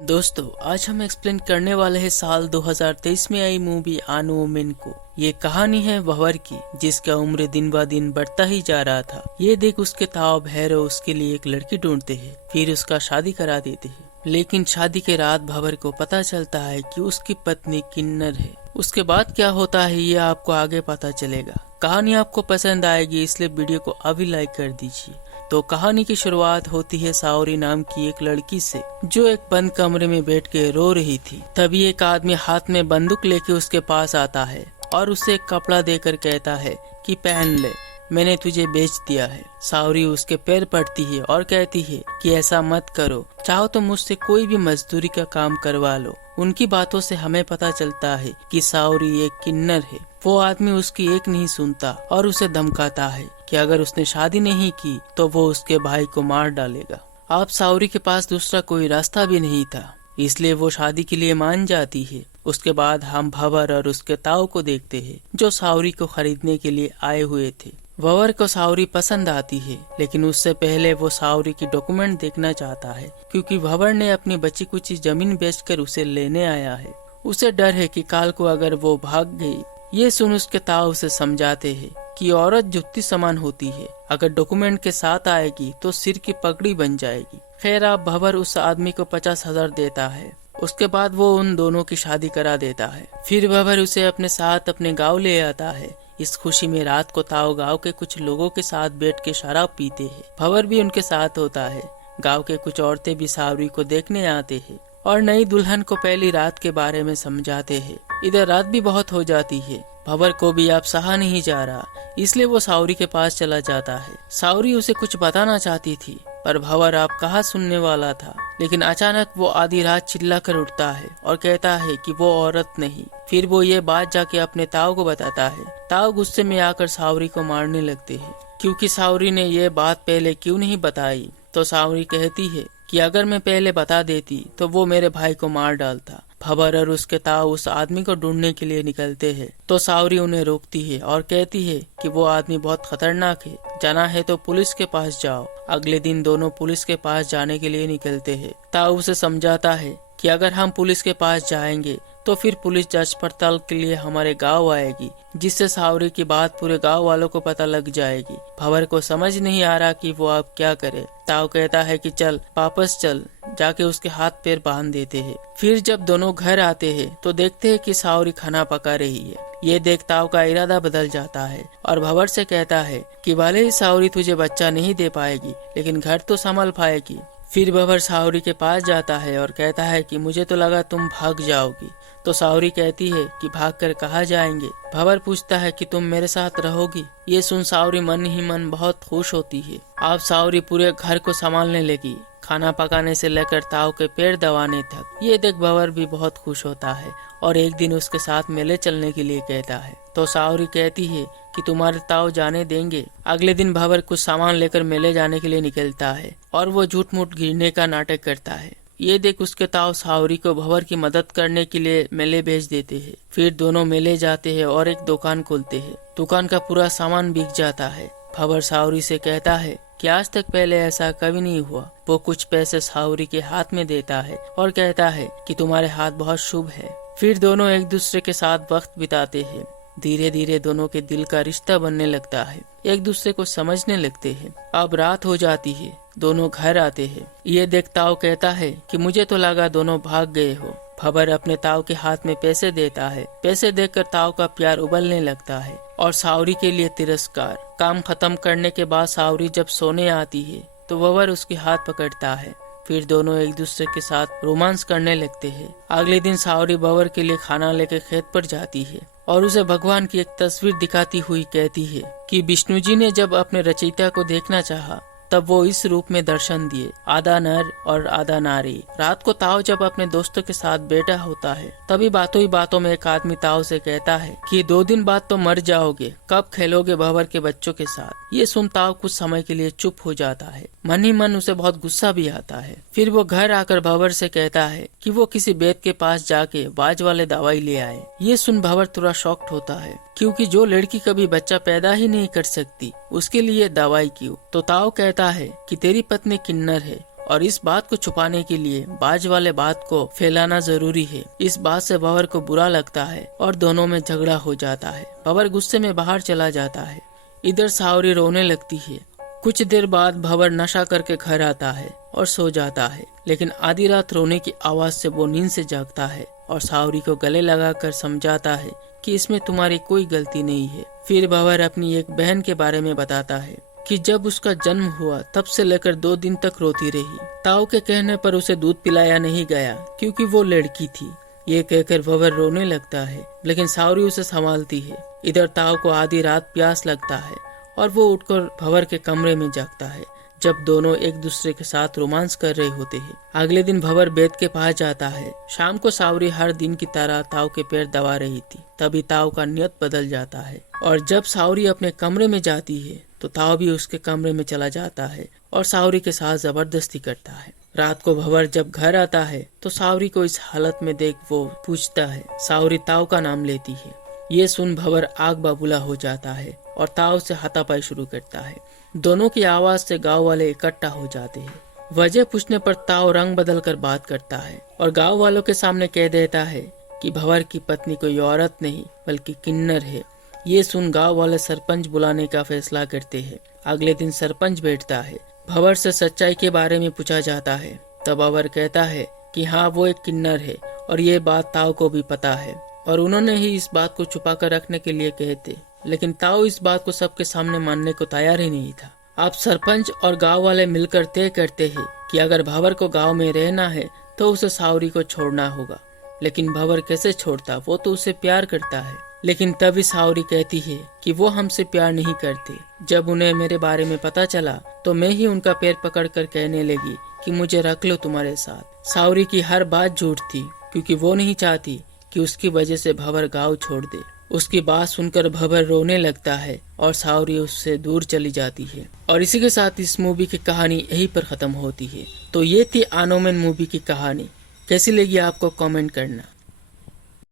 दोस्तों, आज हम एक्सप्लेन करने वाले हैं साल 2023 में आई मूवी आनो मेन को। ये कहानी है भंवर की, जिसका उम्र दिन ब दिन बढ़ता ही जा रहा था। ये देख उसके ताऊ भैरव उसके लिए एक लड़की ढूंढते हैं, फिर उसका शादी करा देते हैं। लेकिन शादी के रात भंवर को पता चलता है कि उसकी पत्नी किन्नर है। उसके बाद क्या होता है ये आपको आगे पता चलेगा। कहानी आपको पसंद आएगी, इसलिए वीडियो को अभी लाइक कर दीजिए। तो कहानी की शुरुआत होती है साओरी नाम की एक लड़की से, जो एक बंद कमरे में बैठ के रो रही थी। तभी एक आदमी हाथ में बंदूक लेके उसके पास आता है और उसे एक कपड़ा देकर कहता है कि पहन ले, मैंने तुझे बेच दिया है। साओरी उसके पैर पड़ती है और कहती है कि ऐसा मत करो, चाहो तो मुझसे कोई भी मजदूरी का काम करवा लो। उनकी बातों से हमें पता चलता है कि साओरी एक किन्नर है। वो आदमी उसकी एक नहीं सुनता और उसे धमकाता है कि अगर उसने शादी नहीं की तो वो उसके भाई को मार डालेगा। अब साओरी के पास दूसरा कोई रास्ता भी नहीं था, इसलिए वो शादी के लिए मान जाती है। उसके बाद हम भंवर और उसके ताऊ को देखते हैं, जो साओरी को खरीदने के लिए आए हुए थे। भंवर को साओरी पसंद आती है, लेकिन उससे पहले वो साओरी की डॉक्यूमेंट देखना चाहता है, क्योंकि भंवर ने अपनी बची कुची जमीन बेचकर उसे लेने आया है। उसे डर है कि काल को अगर वो भाग गई। ये सुन उसके ताऊ उसे समझाते हैं कि औरत जुत्ती समान होती है, अगर डॉक्यूमेंट के साथ आएगी तो सिर की पगड़ी बन जाएगी। खैर, अब भंवर उस आदमी को 50,000 देता है। उसके बाद वो उन दोनों की शादी करा देता है। फिर भंवर उसे अपने साथ अपने गांव ले आता है। इस खुशी में रात को ताऊ गांव के कुछ लोगों के साथ बैठ के शराब पीते हैं। भंवर भी उनके साथ होता है। गांव के कुछ औरतें भी सावरी को देखने आते हैं और नई दुल्हन को पहली रात के बारे में समझाते हैं। इधर रात भी बहुत हो जाती है। भंवर को भी अब सहा नहीं जा रहा, इसलिए वो सावरी के पास चला जाता है। सावरी उसे कुछ बताना चाहती थी, पर भंवर अब कहाँ सुनने वाला था। लेकिन अचानक वो आधी रात चिल्ला कर उठता है और कहता है कि वो औरत नहीं। फिर वो ये बात जाके अपने ताऊ को बताता है। ताऊ गुस्से में आकर सावरी को मारने लगते हैं, क्योंकि सावरी ने ये बात पहले क्यों नहीं बताई। तो सावरी कहती है कि अगर मैं पहले बता देती तो वो मेरे भाई को मार डालता। भंवर और उसके ताऊ उस आदमी को ढूंढने के लिए निकलते हैं, तो सावरी उन्हें रोकती है और कहती है कि वो आदमी बहुत खतरनाक है, जाना है तो पुलिस के पास जाओ। अगले दिन दोनों पुलिस के पास जाने के लिए निकलते हैं। ताऊ उसे समझाता है कि अगर हम पुलिस के पास जाएंगे तो फिर पुलिस जांच पड़ताल के लिए हमारे गांव आएगी, जिससे सावरी की बात पूरे गांव वालों को पता लग जाएगी। भंवर को समझ नहीं आ रहा कि वो अब क्या करे। ताऊ कहता है कि चल वापस चल, जाके उसके हाथ पैर बांध देते हैं। फिर जब दोनों घर आते हैं तो देखते हैं कि सावरी खाना पका रही है। ये देख ताऊ का इरादा बदल जाता है और भंवर से कहता है कि भले ही सावरी तुझे बच्चा नहीं दे पाएगी, लेकिन घर तो संभाल पाएगी। फिर भंवर सावरी के पास जाता है और कहता है कि मुझे तो लगा तुम भाग जाओगी। तो सावरी कहती है कि भागकर कहाँ जाएंगे। भंवर पूछता है कि तुम मेरे साथ रहोगी। ये सुन सावरी मन ही मन बहुत खुश होती है। अब सावरी पूरे घर को संभालने लगी, खाना पकाने से लेकर ताऊ के पैर दबाने तक। ये देख भंवर भी बहुत खुश होता है और एक दिन उसके साथ मेले चलने के लिए कहता है। तो सावरी कहती है कि तुम्हारे ताऊ जाने देंगे। अगले दिन भंवर कुछ सामान लेकर मेले जाने के लिए निकलता है और वो झूठ मूठ गिरने का नाटक करता है। ये देख उसके ताऊ सावरी को भंवर की मदद करने के लिए मेले भेज देते हैं। फिर दोनों मेले जाते हैं और एक दुकान खोलते हैं। दुकान का पूरा सामान बिक जाता है। भंवर सावरी से कहता है कि आज तक पहले ऐसा कभी नहीं हुआ। वो कुछ पैसे सावरी के हाथ में देता है और कहता है कि तुम्हारे हाथ बहुत शुभ है। फिर दोनों एक दूसरे के साथ वक्त बिताते हैं। धीरे धीरे दोनों के दिल का रिश्ता बनने लगता है, एक दूसरे को समझने लगते हैं। अब रात हो जाती है, दोनों घर आते हैं। ये देख ताऊ कहता है कि मुझे तो लगा दोनों भाग गए हो। भंवर अपने ताऊ के हाथ में पैसे देता है। पैसे देकर ताऊ का प्यार उबलने लगता है और सावरी के लिए तिरस्कार। काम खत्म करने के बाद सावरी जब सोने आती है तो भंवर उसके हाथ पकड़ता है। फिर दोनों एक दूसरे के साथ रोमांस करने लगते हैं। अगले दिन सावरी भंवर के लिए खाना लेकर खेत पर जाती है और उसे भगवान की एक तस्वीर दिखाती हुई कहती है कि विष्णु जी ने जब अपने रचयिता को देखना चाहा तब वो इस रूप में दर्शन दिए, आधा नर और आधा नारी। रात को ताऊ जब अपने दोस्तों के साथ बैठा होता है, तभी बातों ही बातों में एक आदमी ताऊ से कहता है कि 2 दिन बाद तो मर जाओगे, कब खेलोगे भंवर के बच्चों के साथ। ये सुन ताऊ कुछ समय के लिए चुप हो जाता है। मन ही मन उसे बहुत गुस्सा भी आता है। फिर वो घर आकर भंवर से कहता है कि वो किसी वैद्य के पास जाके बाज वाले दवाई ले आए। ये सुन भंवर थोड़ा शॉक्ड होता है, क्योंकि जो लड़की कभी बच्चा पैदा ही नहीं कर सकती उसके लिए दवाई क्यों। तो ताऊ कहता है कि तेरी पत्नी किन्नर है और इस बात को छुपाने के लिए बाज वाले बात को फैलाना जरूरी है। इस बात से भंवर को बुरा लगता है और दोनों में झगड़ा हो जाता है। भंवर गुस्से में बाहर चला जाता है। इधर सावरी रोने लगती है। कुछ देर बाद भंवर नशा करके घर आता है और सो जाता है, लेकिन आधी रात रोने की आवाज से वो नींद से जागता है और सावरी को गले लगाकर समझाता है कि इसमें तुम्हारी कोई गलती नहीं है। फिर भंवर अपनी एक बहन के बारे में बताता है कि जब उसका जन्म हुआ तब से लेकर 2 दिन तक रोती रही। ताऊ के कहने पर उसे दूध पिलाया नहीं गया क्योंकि वो लड़की थी। ये कहकर भंवर रोने लगता है, लेकिन सावरी उसे संभालती है। इधर ताऊ को आधी रात प्यास लगता है और वो उठकर भंवर के कमरे में जागता है, जब दोनों एक दूसरे के साथ रोमांस कर रहे होते हैं। अगले दिन भंवर बेद के पास जाता है। शाम को सावरी हर दिन की तरह ताऊ के पैर दबा रही थी। तभी ताऊ का नियत बदल जाता है और जब सावरी अपने कमरे में जाती है तो ताऊ भी उसके कमरे में चला जाता है और सावरी के साथ जबरदस्ती करता है। रात को भंवर जब घर आता है तो सावरी को इस हालत में देख वो पूछता है। सावरी ताऊ का नाम लेती है। ये सुन भंवर आग बबूला हो जाता है और ताऊ से हाथापाई शुरू करता है। दोनों की आवाज से गांव वाले इकट्ठा हो जाते हैं। वजह पूछने पर ताऊ रंग बदल कर बात करता है और गांव वालों के सामने कह देता है कि भंवर की पत्नी कोई औरत नहीं बल्कि किन्नर है। ये सुन गांव वाले सरपंच बुलाने का फैसला करते हैं। अगले दिन सरपंच बैठता है। भंवर से सच्चाई के बारे में पूछा जाता है। तब भंवर कहता है कि हाँ, वो एक किन्नर है और ये बात ताऊ को भी पता है और उन्होंने ही इस बात को छुपा कर रखने के लिए कहते, लेकिन ताऊ इस बात को सबके सामने मानने को तैयार ही नहीं था। अब सरपंच और गांव वाले मिलकर तय करते हैं कि अगर भंवर को गांव में रहना है तो उसे सावरी को छोड़ना होगा। लेकिन भंवर कैसे छोड़ता, वो तो उसे प्यार करता है। लेकिन तभी सावरी कहती है कि वो हमसे प्यार नहीं करते। जब उन्हें मेरे बारे में पता चला तो मैं ही उनका पैर पकड़ कर कहने लगी कि मुझे रख लो तुम्हारे साथ। सावरी की हर बात झूठ थी क्योंकि वो नहीं चाहती कि उसकी वजह से भंवर गांव छोड़ दे। उसकी बात सुनकर भंवर रोने लगता है और सावरी उससे दूर चली जाती है। और इसी के साथ इस मूवी की कहानी यहीं पर खत्म होती है। तो ये थी अनोमन मूवी की कहानी। कैसी लगी आपको कमेंट करना।